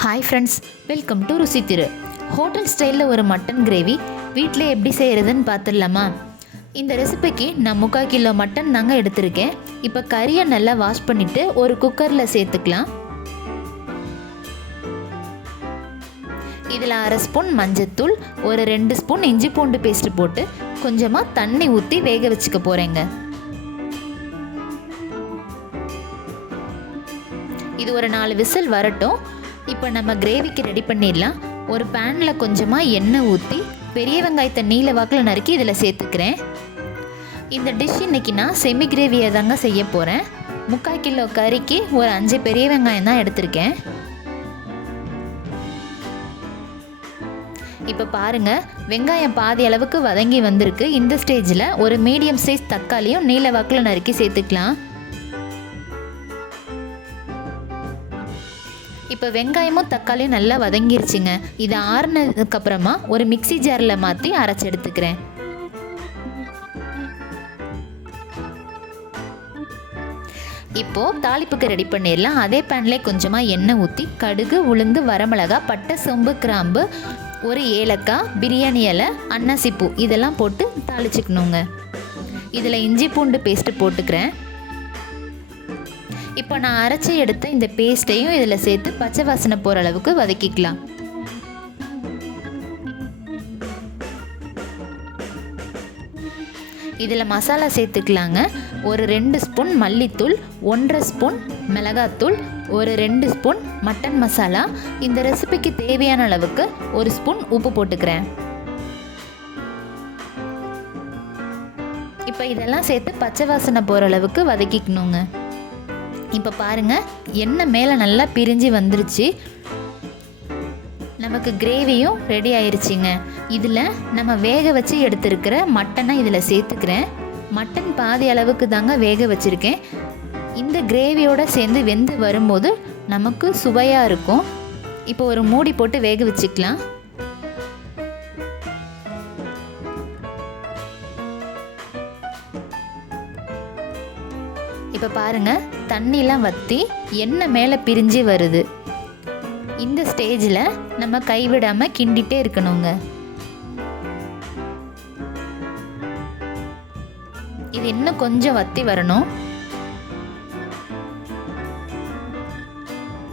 Hi friends, welcome to ருசி திரு. Hotel ஸ்டைலில் ஒரு மட்டன் கிரேவி வீட்டில் எப்படி செய்கிறதுன்னு பார்த்துடலாமா? இந்த ரெசிபிக்கு நான் 3/4 கிலோ மட்டன் தாங்க எடுத்திருக்கேன். இப்போ கறியை நல்லா வாஷ் பண்ணிவிட்டு ஒரு குக்கரில் சேர்த்துக்கலாம். இதில் 1/2 ஸ்பூன் மஞ்சத்தூள், ஒரு 2 ஸ்பூன் இஞ்சி பூண்டு பேஸ்ட்டு போட்டு கொஞ்சமாக தண்ணி ஊற்றி வேக வச்சுக்க போகிறேங்க. இது ஒரு 4 விசில் வரட்டும். இப்போ நம்ம கிரேவிக்கு ரெடி பண்ணிடலாம். ஒரு பேனில் கொஞ்சமாக எண்ணெய் ஊற்றி பெரிய வெங்காயத்தை நீல வாக்கில் நறுக்கி இதில் சேர்த்துக்கிறேன். இந்த டிஷ் இன்றைக்கி நான் செமி கிரேவியை தாங்க செய்ய போகிறேன். 3/4 கிலோ கறிக்கு ஒரு 5 பெரிய வெங்காயம் தான் எடுத்திருக்கேன். இப்போ பாருங்கள், வெங்காயம் பாதி அளவுக்கு வதங்கி வந்திருக்கு. இந்த ஸ்டேஜில் ஒரு மீடியம் சைஸ் தக்காளியும் நீல வாக்கில் நறுக்கி சேர்த்துக்கலாம். இப்போ வெங்காயமும் தக்காளியும் நல்லா வதங்கிருச்சுங்க. இதை ஆறுனதுக்கப்புறமா ஒரு மிக்சி ஜாரில் மாற்றி அரைச்சி எடுத்துக்கிறேன். இப்போது தாளிப்புக்கு ரெடி பண்ணிடலாம். அதே பேனில் கொஞ்சமாக எண்ணெய் ஊற்றி கடுகு, உளுந்து, வரமிளகா, பட்டை, சோம்பு, கிராம்பு, ஒரு ஏலக்காய், பிரியாணி இலை, அன்னாசிப்பூ இதெல்லாம் போட்டு தாளிச்சுக்கணுங்க. இதில் இஞ்சி பூண்டு பேஸ்ட்டு போட்டுக்கிறேன். இப்போ நான் அரைச்சி எடுத்த இந்த பேஸ்ட்டையும் இதில் சேர்த்து பச்சை வாசனை போகிற அளவுக்கு வதக்கிக்கலாம். இதில் மசாலா சேர்த்துக்கலாங்க. ஒரு 2 ஸ்பூன் மல்லித்தூள், 1/2 ஸ்பூன் மிளகாத்தூள், ஒரு 2 ஸ்பூன் மட்டன் மசாலா. இந்த ரெசிபிக்கு தேவையான அளவுக்கு 1 ஸ்பூன் உப்பு போட்டுக்கிறேன். இப்போ இதெல்லாம் சேர்த்து பச்சை வாசனை போகிற அளவுக்கு வதக்கிக்கணுங்க. இப்போ பாருங்கள், எண்ணெய் மேலே நல்லா பிரிஞ்சு வந்துருச்சு. நமக்கு கிரேவியும் ரெடி ஆயிடுச்சிங்க. இதில் நம்ம வேக வச்சு எடுத்துருக்கிற மட்டனை இதில் சேர்த்துக்கிறேன். மட்டன் பாதி அளவுக்கு தாங்க வேக வச்சுருக்கேன். இந்த கிரேவியோடு சேர்ந்து வெந்து வரும்போது நமக்கு சுவையாக இருக்கும். இப்போ ஒரு மூடி போட்டு வேக வச்சுக்கலாம். இப்போ பாருங்கள், தண்ணிலாம் வற்றி எண்ணெய் மேலே பிரிஞ்சு வருது. இந்த ஸ்டேஜில் நம்ம கைவிடாமல் கிண்டிகிட்டே இருக்கணுங்க. இது இன்னும் கொஞ்சம் வற்றி வரணும்.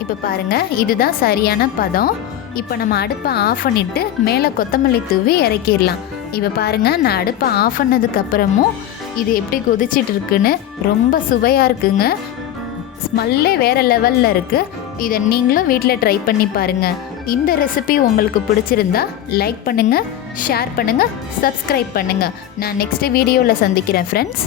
இப்போ பாருங்கள், இதுதான் சரியான பதம். இப்போ நம்ம அடுப்பை ஆஃப் பண்ணிவிட்டு மேலே கொத்தமல்லி தூவி இறக்கிடலாம். இப்போ பாருங்கள், நான் அடுப்பை ஆஃப் பண்ணதுக்கப்புறமும் இது எப்படி கொதிச்சிட்டு இருக்குன்னு ரொம்ப சுவையாக இருக்குங்க. ஸ்மெல்லே வேறு லெவலில் இருக்குது. இதை நீங்களும் வீட்டில் ட்ரை பண்ணி பாருங்கள். இந்த ரெசிபி உங்களுக்கு பிடிச்சிருந்தா லைக் பண்ணுங்கள், ஷேர் பண்ணுங்கள், சப்ஸ்கிரைப் பண்ணுங்கள். நான் நெக்ஸ்ட் வீடியோவில் சந்திக்கிறேன் ஃப்ரெண்ட்ஸ்.